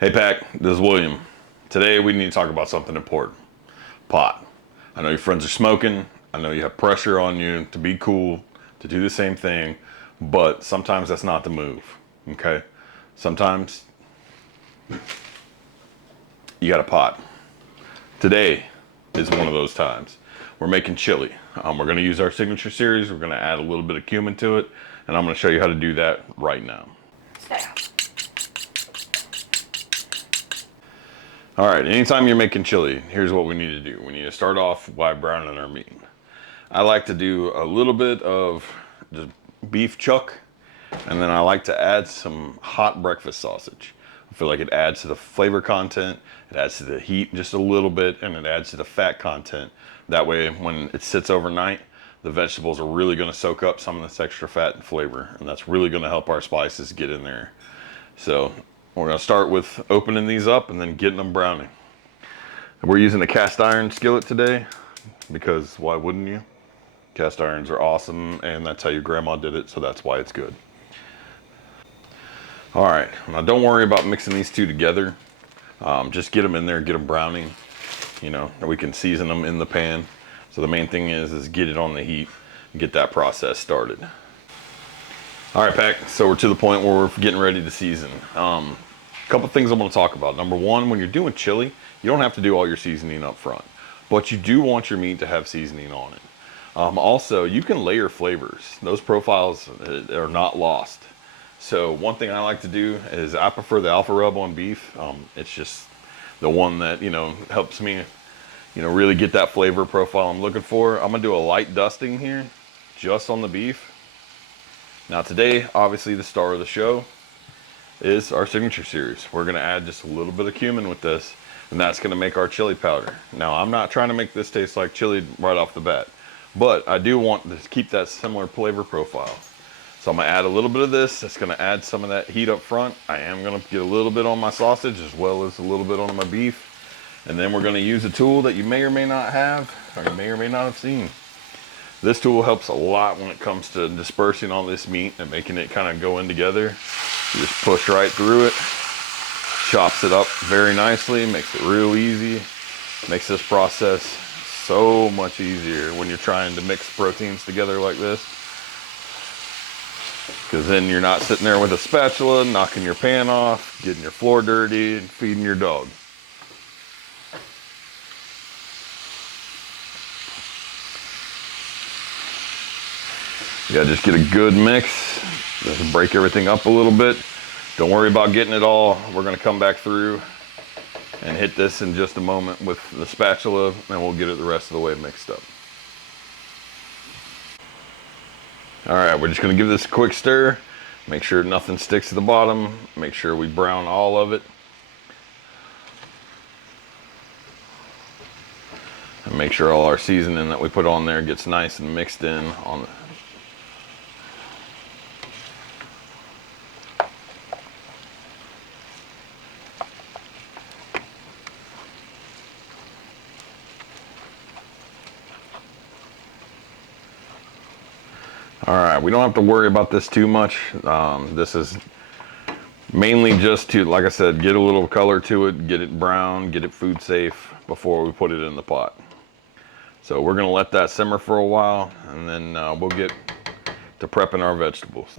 Hey Pack, this is William. Today we need to talk about something important. Pot. I know your friends are smoking. I know you have pressure on you to be cool, to do the same thing, but sometimes that's not the move, okay? Sometimes you got a pot. Today is one of those times. We're making chili. We're gonna use our Signature Series. We're gonna add a little bit of cumin to it, and I'm gonna show you how to do that right now. All right, anytime you're making chili, here's what we need to do. We need to start off by browning our meat. I like to do a little bit of just beef chuck, and then I like to add some hot breakfast sausage. I feel like it adds to the flavor content, it adds to the heat just a little bit, and it adds to the fat content. That way, when it sits overnight, the vegetables are really gonna soak up some of this extra fat and flavor, and that's really gonna help our spices get in there. So we're gonna start with opening these up and then getting them browning. We're using a cast iron skillet today because why wouldn't you? Cast irons are awesome, and that's how your grandma did it, so that's why it's good. All right, now don't worry about mixing these two together. Just get them in there, get them browning. You know, we can season them in the pan. So the main thing is get it on the heat and get that process started. All right, Pack, so we're to the point where we're getting ready to season. A couple things I'm gonna talk about. Number one, when you're doing chili, you don't have to do all your seasoning up front, but you do want your meat to have seasoning on it. Also, you can layer flavors. Those profiles are not lost. So one thing I like to do is I prefer the alpha rub on beef. It's just the one that, helps me, really get that flavor profile I'm looking for. I'm gonna do a light dusting here, just on the beef. Now today, obviously the star of the show is our Signature Series. We're gonna add just a little bit of cumin with this, and that's gonna make our chili powder. Now I'm not trying to make this taste like chili right off the bat, but I do want to keep that similar flavor profile. So I'm gonna add a little bit of this. That's gonna add some of that heat up front. I am gonna get a little bit on my sausage as well as a little bit on my beef. And then we're gonna use a tool that you may or may not have, or you may or may not have seen. This tool helps a lot when it comes to dispersing all this meat and making it kind of go in together. You just push right through it, chops it up very nicely, makes it real easy, makes this process so much easier when you're trying to mix proteins together like this. Because then you're not sitting there with a spatula, knocking your pan off, getting your floor dirty, and feeding your dog. You gotta just get a good mix. Just break everything up a little bit. Don't worry about getting it all. We're gonna come back through and hit this in just a moment with the spatula, and we'll get it the rest of the way mixed up. All right, we're just gonna give this a quick stir. Make sure nothing sticks to the bottom. Make sure we brown all of it. And make sure all our seasoning that we put on there gets nice and mixed in on the. All right, we don't have to worry about this too much. This is mainly just to, like I said, get a little color to it, get it brown, get it food safe before we put it in the pot. So we're gonna let that simmer for a while, and then we'll get to prepping our vegetables.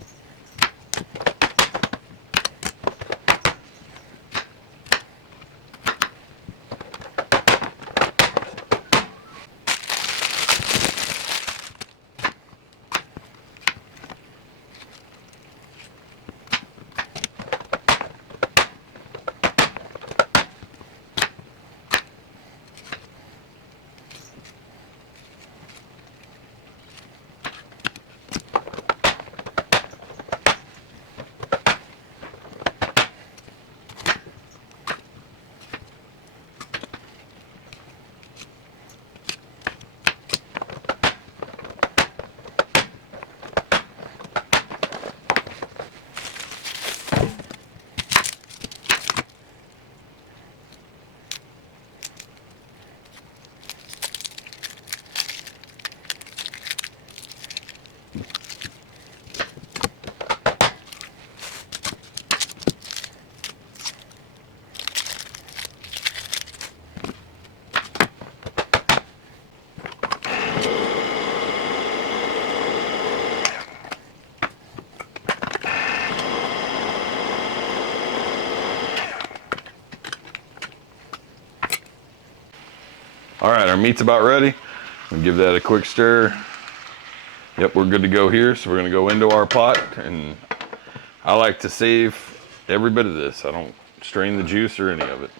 All right, our meat's about ready. We'll give that a quick stir. Yep, we're good to go here. So we're gonna go into our pot, and I like to save every bit of this. I don't strain the juice or any of it.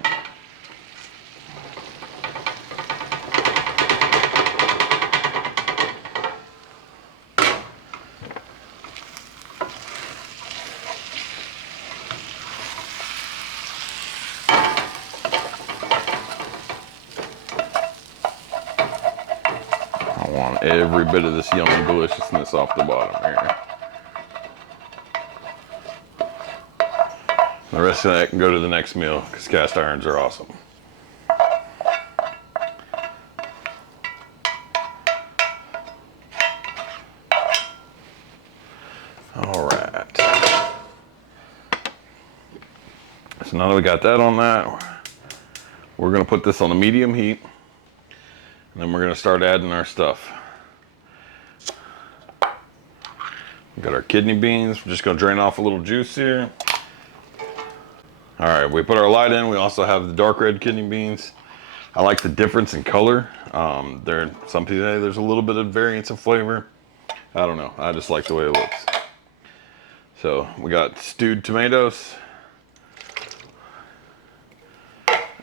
I want every bit of this yummy deliciousness off the bottom here. The rest of that can go to the next meal because cast irons are awesome. All right. So now that we got that on that, we're gonna put this on a medium heat, and then we're gonna start adding our stuff. We got our kidney beans. We're just gonna drain off a little juice here. All right, we put our light in. We also have the dark red kidney beans. I like the difference in color. Some people say there's a little bit of variance of flavor. I don't know. I just like the way it looks. So we got stewed tomatoes.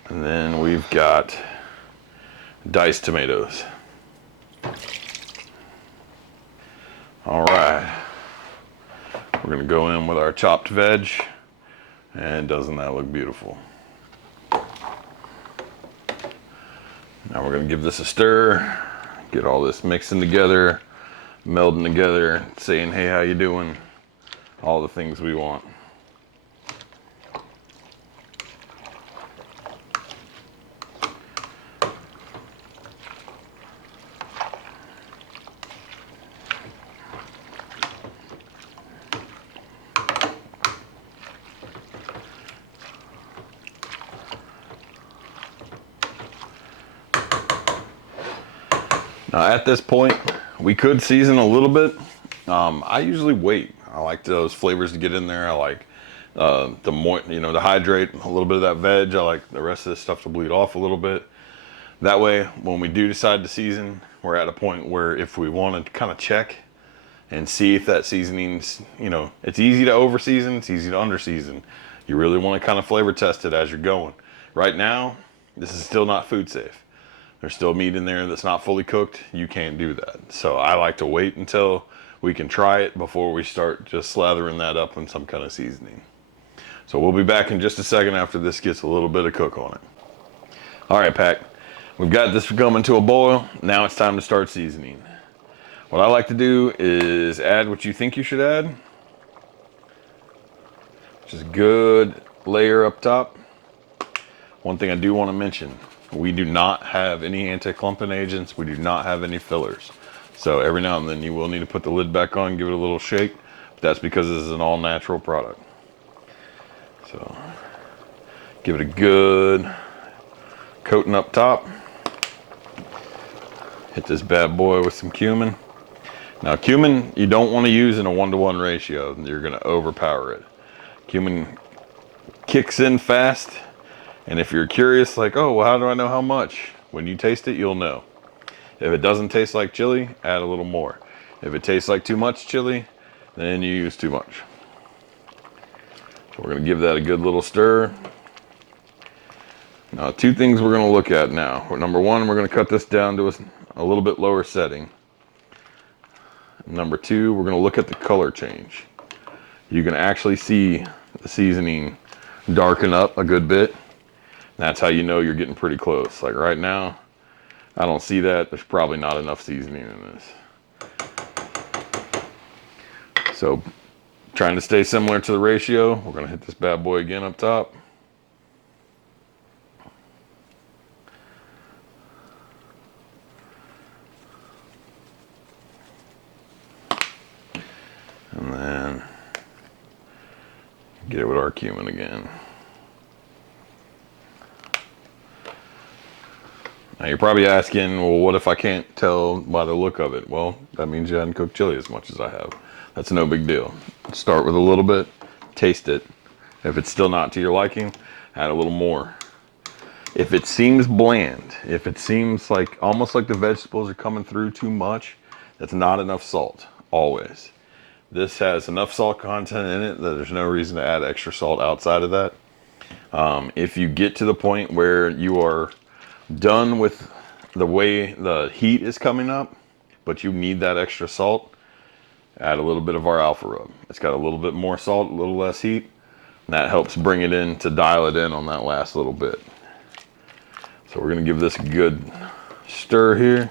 And then we've got diced tomatoes. All right. We're gonna go in with our chopped veg. And doesn't that look beautiful? Now we're gonna give this a stir, get all this mixing together, melding together, saying, hey, how you doing? All the things we want. Now at this point, we could season a little bit. I usually wait. I like those flavors to get in there. I like to hydrate a little bit of that veg. I like the rest of this stuff to bleed off a little bit. That way, when we do decide to season, we're at a point where if we want to kind of check and see if that seasoning's, it's easy to over season, it's easy to under season. You really want to kind of flavor test it as you're going. Right now, this is still not food safe. There's still meat in there that's not fully cooked. You can't do that. So I like to wait until we can try it before we start just slathering that up in some kind of seasoning. So we'll be back in just a second after this gets a little bit of cook on it. All right, Pack. We've got this coming to a boil. Now it's time to start seasoning. What I like to do is add what you think you should add. Just a good layer up top. One thing I do want to mention, we do not have any anti-clumping agents. We do not have any fillers. So every now and then you will need to put the lid back on, give it a little shake. But that's because this is an all-natural product. So give it a good coating up top. Hit this bad boy with some cumin. Now cumin, you don't want to use in a 1-to-1 ratio. You're going to overpower it. Cumin kicks in fast. And if you're curious, like, oh, well, how do I know how much? When you taste it, you'll know. If it doesn't taste like chili, add a little more. If it tastes like too much chili, then you use too much. So we're gonna give that a good little stir. Now, two things we're gonna look at now. Number one, we're gonna cut this down to a little bit lower setting. Number two, we're gonna look at the color change. You can actually see the seasoning darken up a good bit. That's how you know you're getting pretty close. Like right now, I don't see that. There's probably not enough seasoning in this. So trying to stay similar to the ratio, we're gonna hit this bad boy again up top. And then get it with our cumin again. Now you're probably asking, well, what if I can't tell by the look of it? Well, that means you hadn't cooked chili as much as I have. That's no big deal. Start with a little bit, taste it. If it's still not to your liking, add a little more. If it seems bland, if it seems like almost like the vegetables are coming through too much, that's not enough salt, always. This has enough salt content in it that there's no reason to add extra salt outside of that. If you get to the point where you are done with the way the heat is coming up, but you need that extra salt, add a little bit of our alpha rub. It's got a little bit more salt, a little less heat, and that helps bring it in to dial it in on that last little bit. So we're gonna give this a good stir here.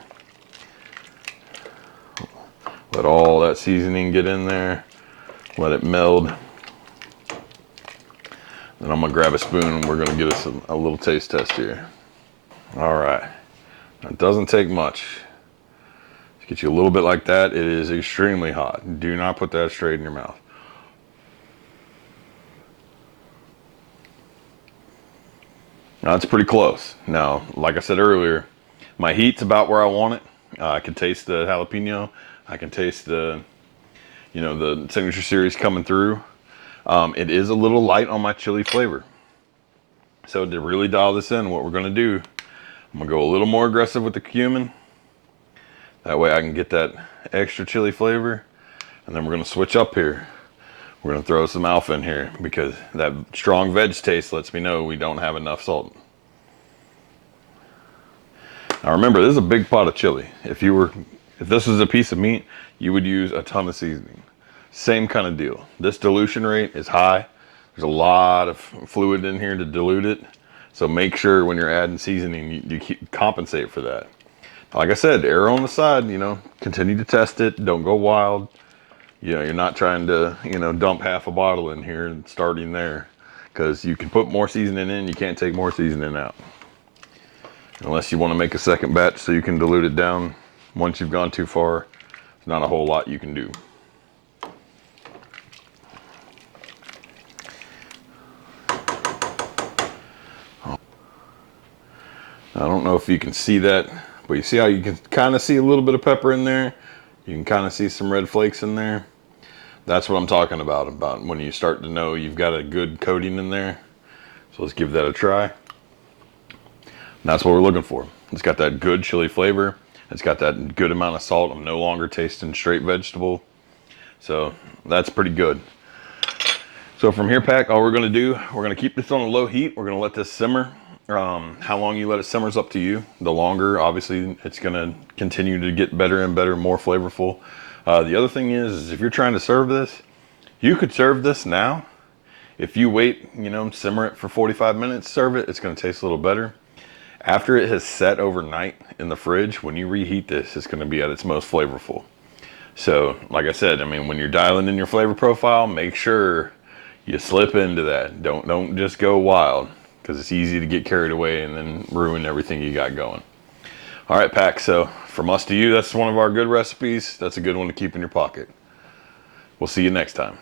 Let all that seasoning get in there. Let it meld. Then I'm gonna grab a spoon and we're gonna get us a little taste test here. All right, it doesn't take much. Just get you a little bit like that. It is extremely hot. Do not put that straight in your mouth. Now it's pretty close. Now, like I said earlier, my heat's about where I want it. I can taste the jalapeno. I can taste the, the Signature Series coming through. It is a little light on my chili flavor. So to really dial this in, what we're gonna do, I'm gonna go a little more aggressive with the cumin. That way I can get that extra chili flavor. And then we're gonna switch up here. We're gonna throw some alpha in here because that strong veg taste lets me know we don't have enough salt. Now remember, this is a big pot of chili. If this was a piece of meat, you would use a ton of seasoning. Same kind of deal. This dilution rate is high. There's a lot of fluid in here to dilute it. So make sure when you're adding seasoning, you compensate for that. Like I said, err on the side, continue to test it. Don't go wild. You're not trying to, dump half a bottle in here and starting there. Because you can put more seasoning in, you can't take more seasoning out. Unless you want to make a second batch so you can dilute it down. Once you've gone too far, there's not a whole lot you can do. I don't know if you can see that, but you see how you can kind of see a little bit of pepper in there? You can kind of see some red flakes in there. That's what I'm talking about when you start to know you've got a good coating in there. So let's give that a try. And that's what we're looking for. It's got that good chili flavor. It's got that good amount of salt. I'm no longer tasting straight vegetable. So that's pretty good. So from here, Pack, all we're gonna do, we're gonna keep this on a low heat. We're gonna let this simmer. How long you let it simmer is up to you. The longer, obviously, it's gonna continue to get better and better, more flavorful. The other thing is if you're trying to serve this, you could serve this now. If you wait, simmer it for 45 minutes, serve it, it's gonna taste a little better. After it has set overnight in the fridge, when you reheat this, it's gonna be at its most flavorful. So, like I said, when you're dialing in your flavor profile, make sure you slip into that. Don't just go wild, because it's easy to get carried away and then ruin everything you got going. All right, Pack, so from us to you, that's one of our good recipes. That's a good one to keep in your pocket. We'll see you next time.